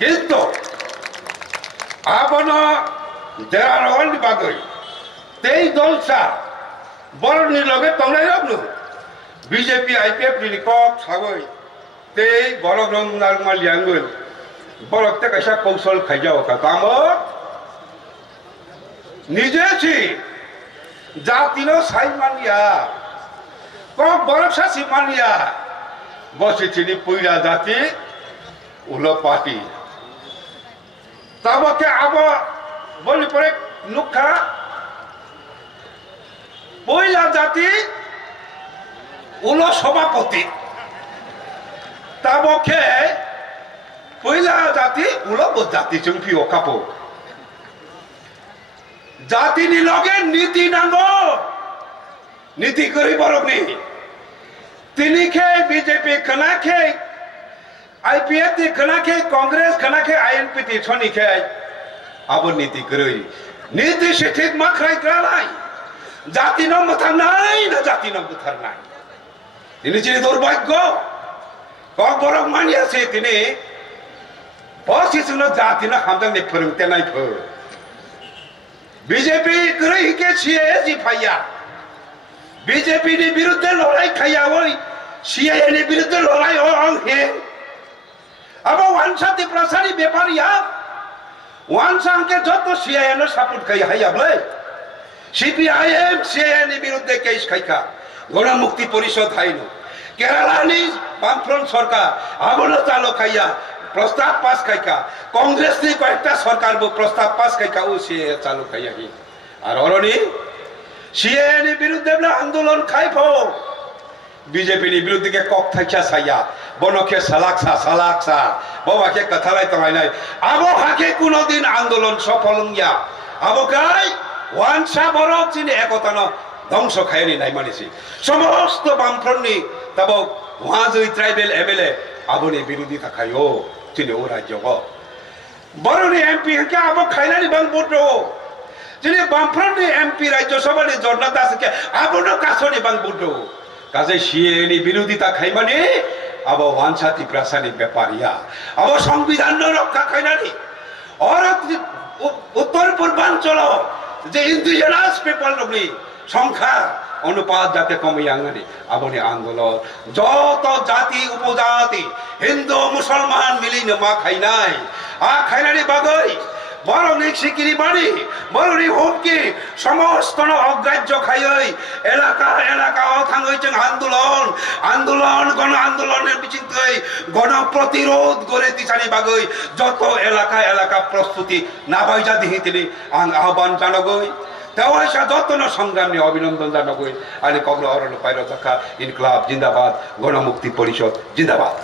কিন্তু আপন দেরারহন বাগৈ তেই দলসা বরনি লগে তংলাই রবনু BJP IPF ni kok sagoi tei borok rong nalma liangul borok te kaisa কৌশল খাইজাও কা কামো নিজে ছি জাতিনো সাই মানিয়া কক বরক সাসি মানিয়া বসে চিনি পইরা জাতি উলো পার্টি তাবকে আব বলি পরে নুখা পইলা জাতি উলো সভাপতি তাবকে পইলা জাতি উলো জাতি চুমপি ও কাপো জাতি নি লগে নীতি নাঙ্গো নীতি করি বরকনি তিনি খে বিজেপি খানা খে আইপিএফ তি খানা খে কংগ্রেস খানা খে আইএনপি তি ছনি খে আবো নীতি করি নীতি সে ঠিক মাখরাই গ্রালাই জাতি নম মথার নাই না জাতি নম মথার নাই তিনি যে দুর্ভাগ্য কক বরক মানিয়াছে তিনি বসিছিল জাতি না হামদাং নে ফরংতে নাই ফ বিজেপি গ্রহ কে ছিয়ে জি ফাইয়া বিজেপি নি বিরুদ্ধে লড়াই খাইয়া ওই সিআইএ নি বিরুদ্ধে লড়াই অং হে আবার ওয়ানসাতি প্রসারী ব্যাপারিয়া ওয়ানসাংকে যত সিআইএ নো সাপোর্ট খাই হাইয়া বলে সিপিআইএম সিআইএ নি বিরুদ্ধে কেস খাইকা গণমুক্তি পরিষদ হাইনো কেরালানি বামফ্রন্ট সরকার আবনো চালো খাইয়া প্রস্তাব পাস খাইকা কংগ্রেস নি কয়েকটা সরকার প্রস্তাব পাস খাইকা ও সিআইএ চালু খাইয়া হি আর অরনি সিআইএ নি বিরুদ্ধে আন্দোলন খাইফো বিজেপি নি বিরুদ্ধে কে কক থাইছা সাইয়া বনকে সালাকসা বাবাকে কথালাই তমাই নাই আবো হাকে কোনদিন আন্দোলন সফল হইয়া আবো গাই ওয়ানসা বরক চিনি একতা ন ধ্বংস খায়নি নাই মানিছি সমস্ত বামফ্রন্ট নি তব ওয়াজই ট্রাইবেল এমএলএ আবনি বিরোধী থাকায়ও চিনি ও রাজ্য বরনি এমপি কে আবো খাইলানি বাং বুদ্রো যিনি বামফ্রন্ট এমপি রাজ্যসভা নি জর্না দাসকে আবনো কাছনি বাং বুদ্রো কাজে সিএনি বিরোধিতা খাইমানি আবো ওয়ানসাতি প্রাসানি ব্যাপারিয়া আবো সংবিধান রক্ষা খাইনানি আর উত্তর পূর্বাঞ্চল যে ইন্ডিজিনাস পিপল রবনি সংখ্যা অনুপাত যাতে কমে আঙ্গানি আবনি আন্দোলন যত জাতি উপজাতি হিন্দু মুসলমান মিলি মা খাইনাই আ খাইনানি বাগৈ বরনি সিকিরি বাড়ি বরনি হুমকি সমস্ত অগ্রাহ্য খাইই এলাকা অথাঙ্গইছেন আন্দোলন গণ আন্দোলনের বিচিন্তে গণ প্রতিরোধ গড়ে দিছানি বাগৈ যত এলাকা প্রস্তুতি না বাইজা দিহি তিনি আহ্বান জানাগৈ তেওয়াইসা যতন সংগ্রামী অভিনন্দন জানাগৈ আনি কগ্ন অরণ্য পাইর থাকা ইনকলাব জিন্দাবাদ গণমুক্তি পরিষদ জিন্দাবাদ।